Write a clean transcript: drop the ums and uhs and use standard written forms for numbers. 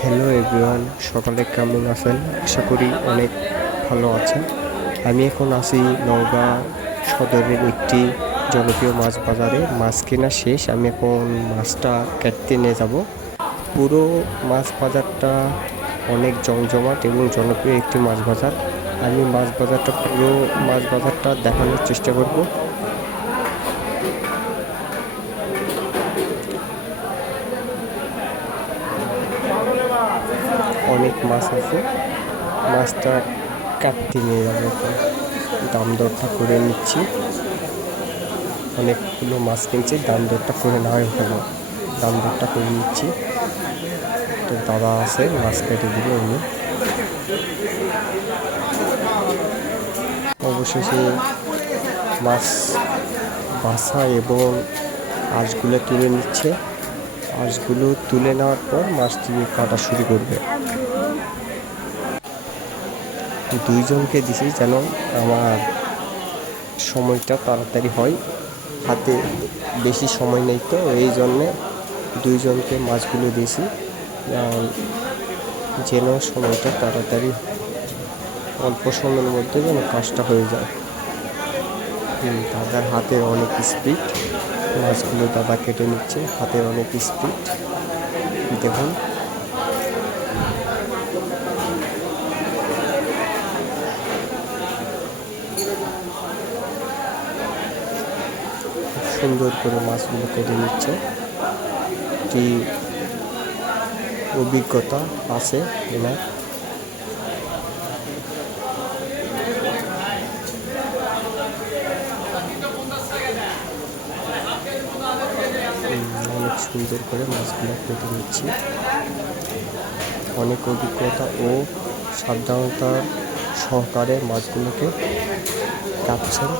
Hello everyone, সকালে কেমন আছেন? আশা করি অনেক ভালো আছেন। আমি এখন আছি নওগাঁ সদরের একটি জনপ্রিয় মাছ বাজারে। মাছ কেনা শেষ, আমি এখন মাছটা কাটতে নিয়ে যাব। পুরো মাছ বাজারটা অনেক জমজমাট এবং জনপ্রিয় একটি মাছ বাজার। আমি পুরো মাছ বাজারটা দেখানোর চেষ্টা করব। অনেক মাছ আছে, মাছটা কাটতে নিয়ে যাবো এখন। দাম দরটা করে নিচ্ছি। অনেকগুলো মাছ কিনছি, দাম দরটা করে নেওয়াই হলো। দাম দরটা করে নিচ্ছি। তো দাদা আছে, মাছ কেটে দিবে উনি। অবশেষে মাছ বাছা এবং আঁশগুলো তুলে নিচ্ছে। আঁশগুলো তুলে নেওয়ার পর মাছটি কাটা শুরু করবে। দুইজনকে দিছি যেন আমার সময়টা তাড়াতাড়ি হয়। হাতে বেশি সময় নেই, তো এই জন্যে দুইজনকে মাছগুলো দিয়েছি যেন সময়টা তাড়াতাড়ি, অল্প সময়ের মধ্যে যেন কাজটা হয়ে যায়। দাদার হাতের অনেক স্পিড, মাছগুলো দাদা কেটে নিচ্ছে, হাতের অনেক স্পিড। দেখুন, খুব সুন্দর করে মাছগুলো কেটে নিচ্ছে। একটি অভিজ্ঞতা আছে এনার। অনেক সুন্দর করে মাছগুলো কেটে নিচ্ছি। অনেক অভিজ্ঞতা ও সাবধানতার সহকারে মাছগুলোকে কাটছেন।